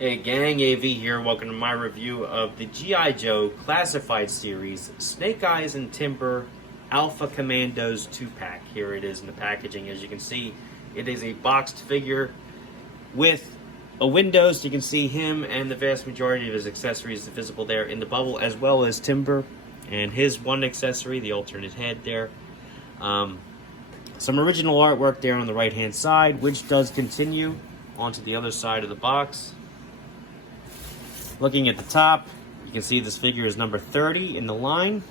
Hey gang, AV here. Welcome to my review of the G.I. Joe Classified Series Snake Eyes and Timber Alpha Commandos 2-pack. Here it is in the packaging. As you can see, it is a boxed figure with a window, so you can see him and the vast majority of his accessories visible there in the bubble, as well as Timber and his one accessory, the alternate head there. Some original artwork there on the right hand side, which does continue onto the other side of the box. Looking at the top, you can see this figure is number 30 in the line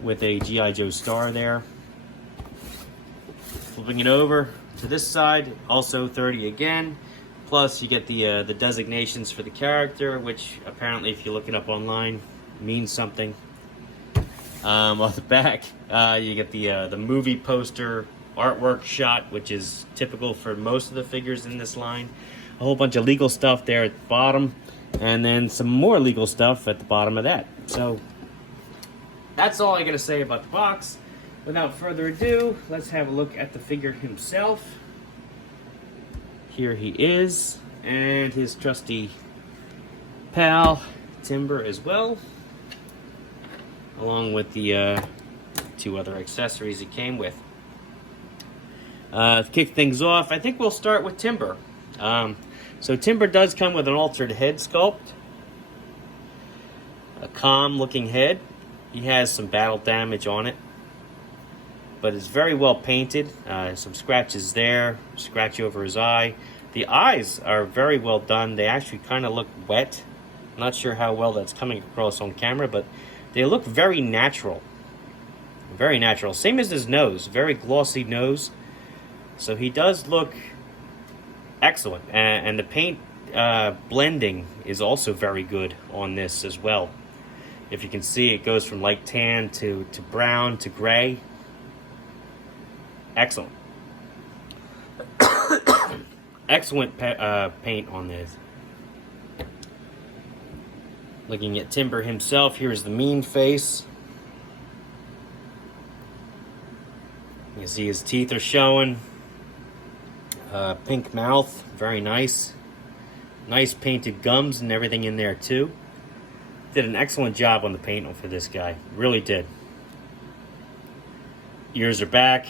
with a G.I. Joe star there. Flipping it over to this side, also 30 again. Plus you get the designations for the character, which apparently, if you look it up online, means something. On the back, you get the movie poster artwork shot, which is typical for most of the figures in this line. A whole bunch of legal stuff there at the bottom, and then some more legal stuff at the bottom of that. So that's all I gotta say about the box. Without further ado, let's have a look at the figure himself. Here he is, and his trusty pal Timber as well, along with the two other accessories he came with. To kick things off, I think we'll start with Timber. So Timber does come with an altered head sculpt. A calm looking head. He has some battle damage on it, but it's very well painted. Some scratches there, scratch over his eye. The eyes are very well done. They actually kind of look wet. I'm not sure how well that's coming across on camera, but they look very natural. Very natural. Same as his nose, very glossy nose. So he does look excellent, and the paint blending is also very good on this as well. If you can see, it goes from light tan to brown to gray. Excellent. Excellent paint on this. Looking at Timber himself, here's the mean face. You can see his teeth are showing. Pink mouth, very nice. Nice painted gums and everything in there too. Did an excellent job on the paint for this guy, really did. Ears are back.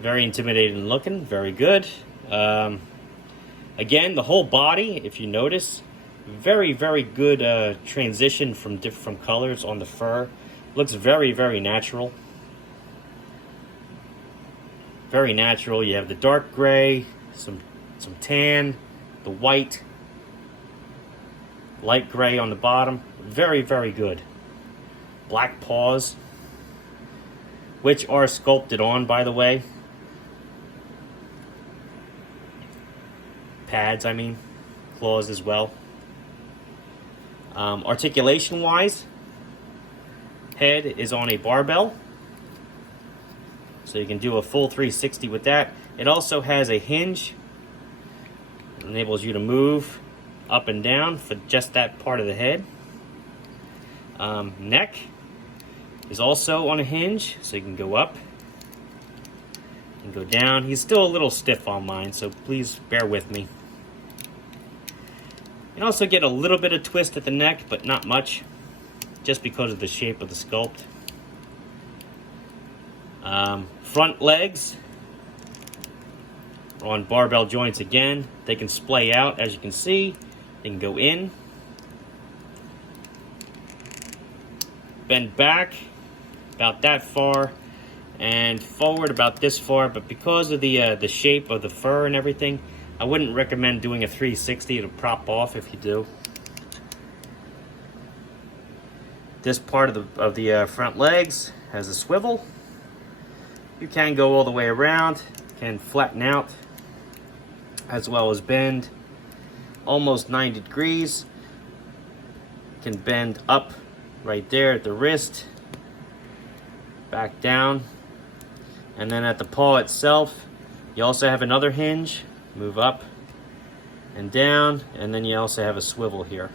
Very intimidating looking, very good. Again, the whole body, if you notice, very good transition from different colors on the fur. Looks very natural. Very natural. You have the dark gray, some tan, the white, light gray on the bottom. Very good. Black paws, which are sculpted on, by the way. Pads, I mean. Claws as well. Articulation wise, head is on a barbell. So you can do a full 360 with that. It also has a hinge. It enables you to move up and down for just that part of the head. Neck is also on a hinge, so you can go up and go down. He's still a little stiff on mine, so please bear with me. You can also get a little bit of twist at the neck, but not much, just because of the shape of the sculpt. Front legs are on barbell joints again. They can splay out, as you can see. They can go in, bend back about that far, and forward about this far. But because of the shape of the fur and everything, I wouldn't recommend doing a 360. It'll prop off if you do. This part of the front legs has a swivel. You can go all the way around, can flatten out, as well as bend almost 90 degrees. Can bend up right there at the wrist, back down, and then at the paw itself, you also have another hinge. Move up and down, and then you also have a swivel here.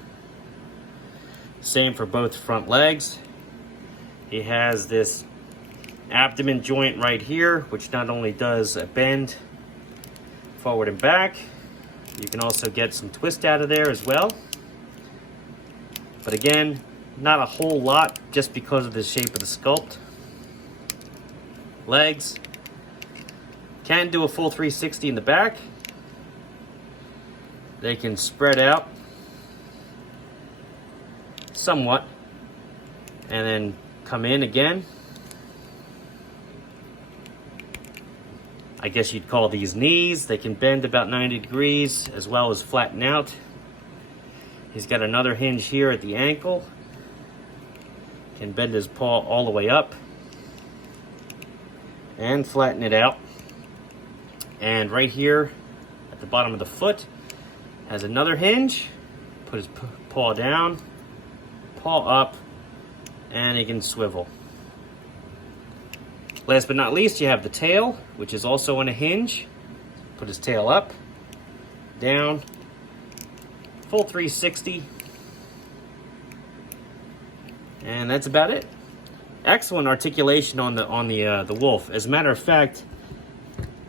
Same for both front legs. He has this abdomen joint right here, which not only does a bend forward and back, You can also get some twist out of there as well. But again, not a whole lot just because of the shape of the sculpt. Legs. Can do a full 360 in the back. They can spread out somewhat and then come in again. I guess you'd call these knees. They can bend about 90 degrees as well as flatten out. He's got another hinge here at the ankle. Can bend his paw all the way up and flatten it out. And right here at the bottom of the foot has another hinge. Put his paw down, paw up, and he can swivel. Last but not least, you have the tail, which is also on a hinge. Put his tail up, down, full 360, and that's about it. Excellent articulation on the wolf. As a matter of fact,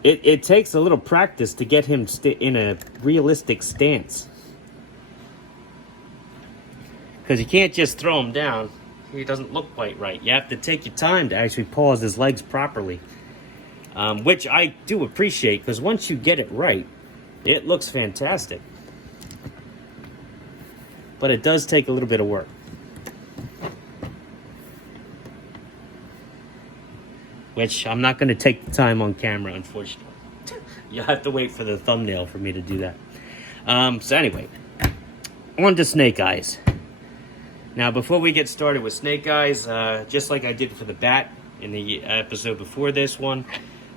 it takes a little practice to get him in a realistic stance, because you can't just throw him down. He doesn't look quite right. You have to take your time to actually pause his legs properly, which I do appreciate, because once you get it right, it looks fantastic. But it does take a little bit of work. Which I'm not going to take the time on camera, unfortunately. You'll have to wait for the thumbnail for me to do that. So anyway, on to Snake Eyes. Now, before we get started with Snake Eyes, just like I did for the Bat in the episode before this one,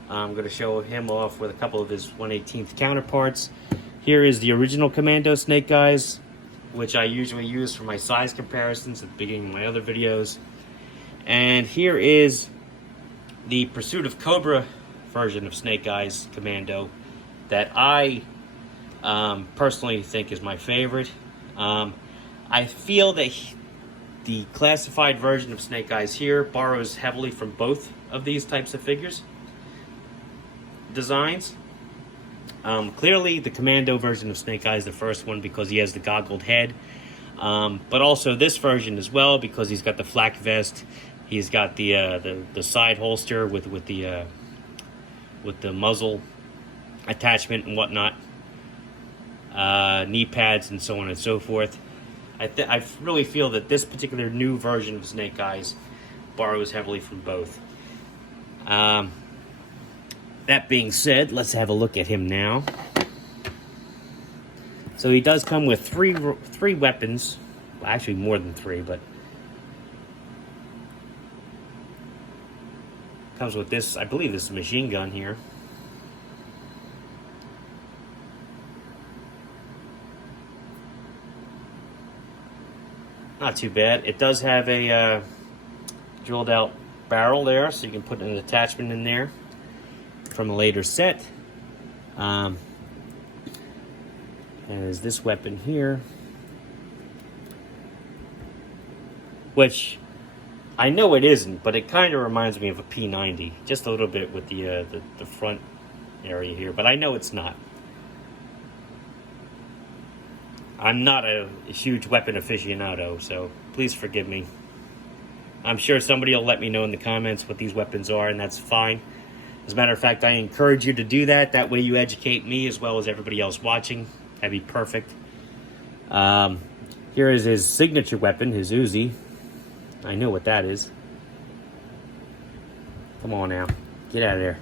I'm going to show him off with a couple of his 1/18th counterparts. Here is the original Commando Snake Eyes, which I usually use for my size comparisons at the beginning of my other videos. And here is the Pursuit of Cobra version of Snake Eyes Commando that I personally think is my favorite. I feel that the classified version of Snake Eyes here borrows heavily from both of these types of figures designs. Clearly the Commando version of Snake Eyes, the first one, because he has the goggled head, but also this version as well, because he's got the flak vest. He's got the side holster with the muzzle attachment and whatnot, knee pads and so on and so forth. I really feel that this particular new version of Snake Eyes borrows heavily from both. That being said, let's have a look at him now. So he does come with three weapons. Well, actually more than three, but comes with this, I believe this is a machine gun here. Not too bad. It does have a drilled out barrel there, so you can put an attachment in there from a later set. There's this weapon here, which I know it isn't, but it kind of reminds me of a P90, just a little bit with the front area here, but I know it's not. I'm not a huge weapon aficionado, so please forgive me. I'm sure somebody will let me know in the comments what these weapons are, and that's fine. As a matter of fact, I encourage you to do that. That way you educate me as well as everybody else watching. That'd be perfect. Here is his signature weapon, his Uzi. I know what that is. Come on now. Get out of there.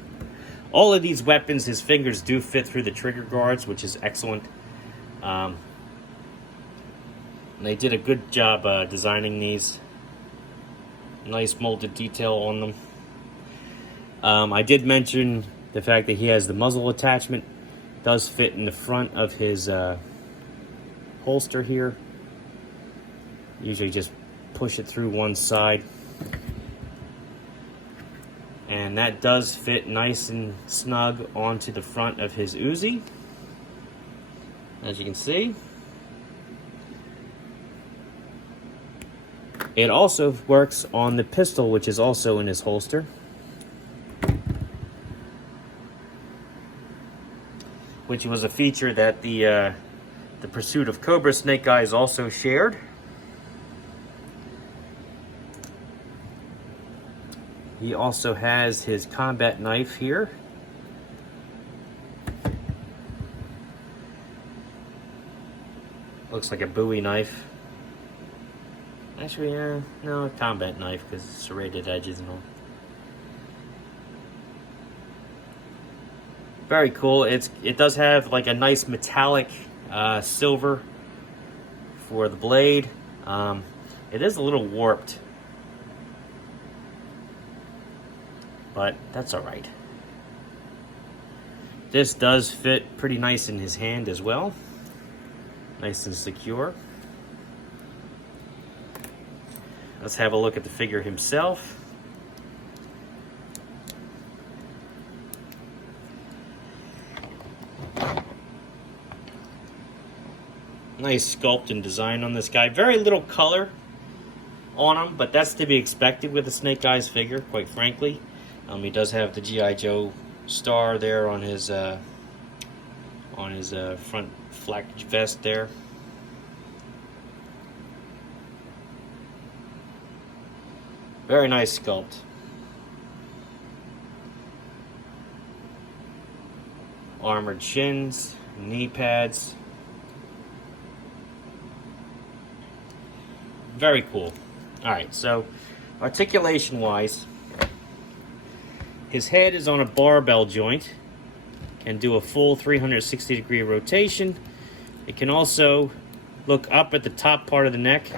All of these weapons, his fingers do fit through the trigger guards, which is excellent. They did a good job designing these. Nice molded detail on them. I did mention the fact that he has the muzzle attachment. Does fit in the front of his holster here. Usually just push it through one side. And that does fit nice and snug onto the front of his Uzi, as you can see. It also works on the pistol, which is also in his holster. which was a feature that the Pursuit of Cobra Snake Eyes also shared. He also has his combat knife here. Looks like a Bowie knife. Actually, no, a combat knife because it's serrated edges and all. Very cool. It does have like a nice metallic silver for the blade. It is a little warped, but that's all right. This does fit pretty nice in his hand as well. Nice and secure. Let's have a look at the figure himself. Nice sculpt and design on this guy. Very little color on him, but that's to be expected with a Snake Eyes figure, quite frankly. He does have the G.I. Joe star there on his front flak vest there. Very nice sculpt. Armored shins, knee pads. Very cool. Alright, so articulation wise, his head is on a barbell joint. Can do a full 360 degree rotation. It can also look up at the top part of the neck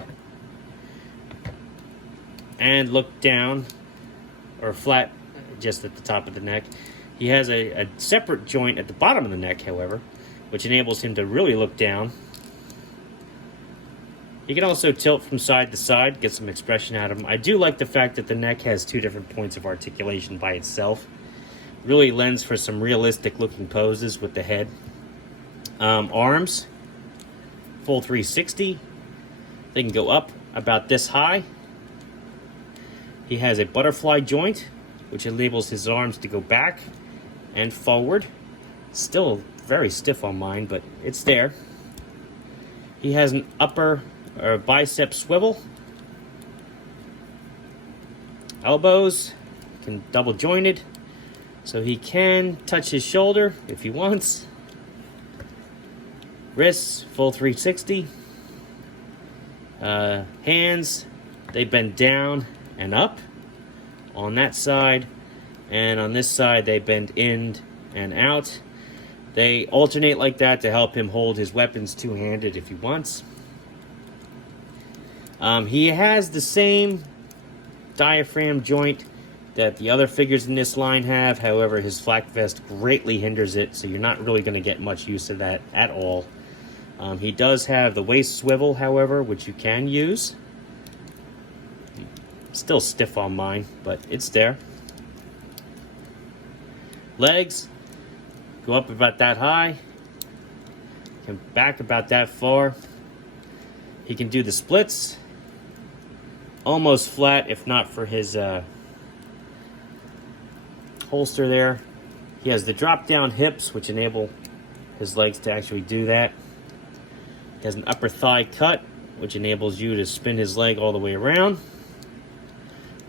and look down or flat just at the top of the neck. He has a separate joint at the bottom of the neck, however, which enables him to really look down. He can also tilt from side to side, get some expression out of him. I do like the fact that the neck has two different points of articulation by itself. Really lends for some realistic looking poses with the head. Arms, full 360. They can go up about this high. He has a butterfly joint, which enables his arms to go back and forward. Still very stiff on mine, but it's there. He has an upper or bicep swivel. Elbows can double jointed, so he can touch his shoulder if he wants. Wrists, full 360. Hands, they bend down and up on that side, and on this side they bend in and out. They alternate like that to help him hold his weapons two-handed if he wants. He has the same diaphragm joint that the other figures in this line have. However, his flak vest greatly hinders it, so you're not really going to get much use of that at all. He does have the waist swivel, however, which you can use. Still stiff on mine, but it's there. Legs go up about that high, come back about that far. He can do the splits, almost flat if not for his holster there. He has the drop down hips, which enable his legs to actually do that. He has an upper thigh cut, which enables you to spin his leg all the way around.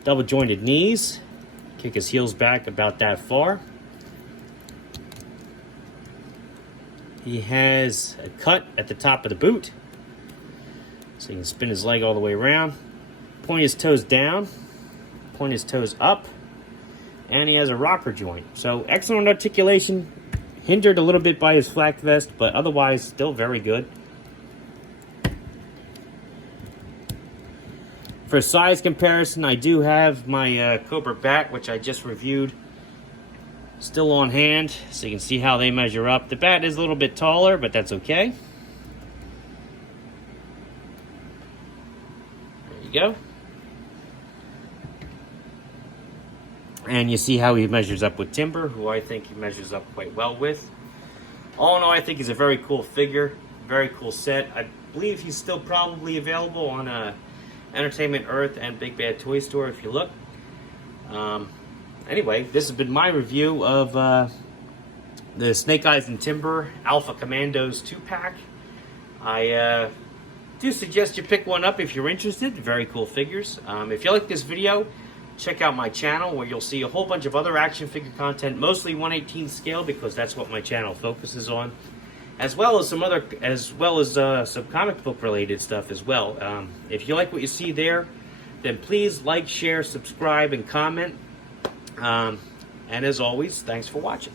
Double jointed knees, kick his heels back about that far. He has a cut at the top of the boot, so he can spin his leg all the way around. Point his toes down, point his toes up, and he has a rocker joint. So excellent articulation, hindered a little bit by his flak vest, but otherwise still very good. For size comparison, I do have my Cobra bat, which I just reviewed, still on hand, so you can see how they measure up. The bat is a little bit taller, but that's okay. There you go. And you see how he measures up with Timber, who I think he measures up quite well with. All in all, I think he's a very cool figure, very cool set. I believe he's still probably available on Entertainment Earth and Big Bad Toy Store if you look. Anyway, this has been my review of the Snake Eyes and Timber Alpha Commandos 2-pack. I do suggest you pick one up if you're interested. Very cool figures. If you like this video, check out my channel where you'll see a whole bunch of other action figure content, mostly 1/18 scale because that's what my channel focuses on, as well as some some comic book related stuff as well. If you like what you see there, then please like, share, subscribe, and comment. And as always, thanks for watching.